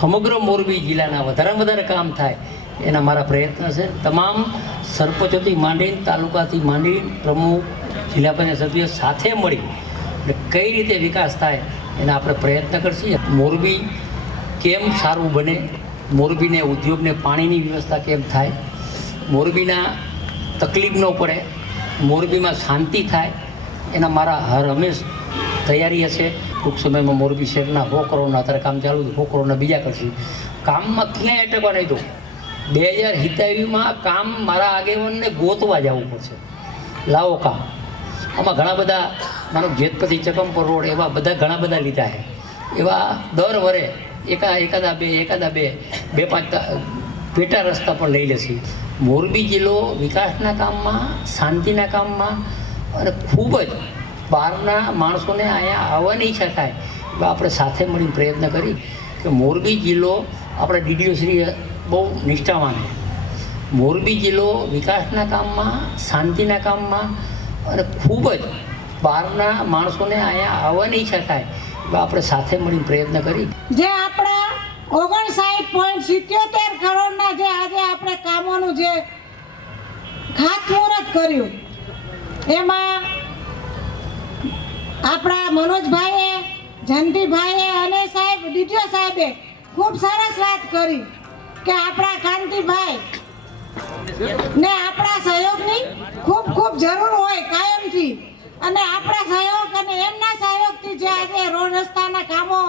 સમગ્ર મોરબી જિલ્લાના વધારેમાં વધારે કામ થાય એના મારા પ્રયત્ન છે. તમામ સરપંચોથી માંડીને તાલુકાથી માંડી પ્રમુખ, જિલ્લા પંચાયત સભ્યો સાથે મળી અને કઈ રીતે વિકાસ થાય એના આપણે પ્રયત્ન કરશી. મોરબી કેમ સારું બને? મોરબીને ઉદ્યોગને પાણીની વ્યવસ્થા કેમ થાય? મોરબીના તકલીફ ન પડે. મોરબીમાં શાંતિ થાય. એના મારા હર હંમેશ તૈયારી હશે. ટૂંક સમયમાં મોરબી શહેરના સો કરોડના અત્યારે કામ ચાલુ છે. સો કરોડના બીજા કરશું. કામમાં ક્યાંય અટકવા નહીં દો બે હજાર હિતાવીમાં કામ મારા આગેવાનને ગોતવા જવું પડશે. લાવો કામ. આમાં ઘણા બધા મારો જેતપતિ ચકમપર રોડ એવા બધા ઘણા બધા લીધા છે. એવા દર વરે એકા, એકાદા બે એકાદા બે બે પાંચ પેટા રસ્તા પણ લઈ લેશે. મોરબી જિલ્લો વિકાસના કામમાં, શાંતિના કામમાં અને ખૂબ જ બહારના માણસોને અહીંયા આવવા નહીં શકાય. એવા આપણે સાથે મળીને પ્રયત્ન કરી કે મોરબી જિલ્લો આપણે ડીડીઓ શ્રી બહુ નિષ્ઠાવાન મોરબી જિલ્લો વિકાસના કામમાં, શાંતિના કામમાં અને ખૂબ જ બહારના માણસોને અહીંયા આવવા નહીં શકાય એવા આપણે સાથે મળીને પ્રયત્ન કરી. જે આપણા ઓગણસાઠ પોઈન્ટ સિત્યોતેર કરોડના જે આજે આપણે કામોનું જે ખાતમુહૂર્ત કર્યું, એમાં આપણા મનોજભાઈએ, જયંતિભાઈએ અને સાહેબ, ડીટીઓ સાહેબે ખૂબ સરસ વાત કરી કે આપણા કાંતિભાઈ ને આપણા સહયોગની ખૂબ ખૂબ જરૂર હોય કાયમથી. અને આપણા સહયોગ અને એમના સહયોગથી જે આજે રોડ રસ્તાના કામો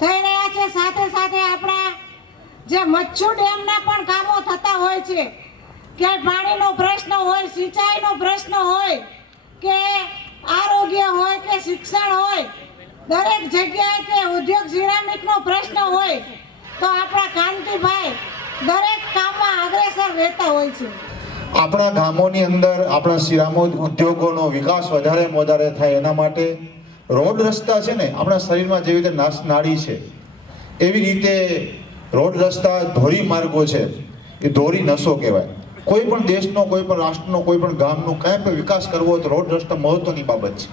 થઈ રહ્યા છે, સાથે સાથે આપણા જે મચ્છુ ડેમના પણ કામો થતા હોય છે, કે પાણીનો પ્રશ્ન હોય, સિંચાઈનો પ્રશ્ન હોય, કે શિક્ષણ હોય, દરેક જગ્યાએ કે ઉદ્યોગ સિરામિકનો પ્રશ્ન હોય, તો આપણા કાંતિભાઈ દરેક કામમાં અગ્રેસર રહેતા હોય છે. આપણા ગામોની અંદર આપણા સિરામો ઉદ્યોગોનો વિકાસ વધારે વધારે થાય એના માટે રોડ રસ્તા છે ને આપણા શરીરમાં જેવી રીતે નાશ નાડી છે, એવી રીતે રોડ રસ્તા ધોરી માર્ગો છે, એ ધોરી નસો કહેવાય. કોઈ પણ દેશનો, કોઈ પણ રાષ્ટ્રનો, કોઈ પણ ગામનો કાંઈ પણ વિકાસ કરવો હોય તો રોડ રસ્તા મહત્વની બાબત છે.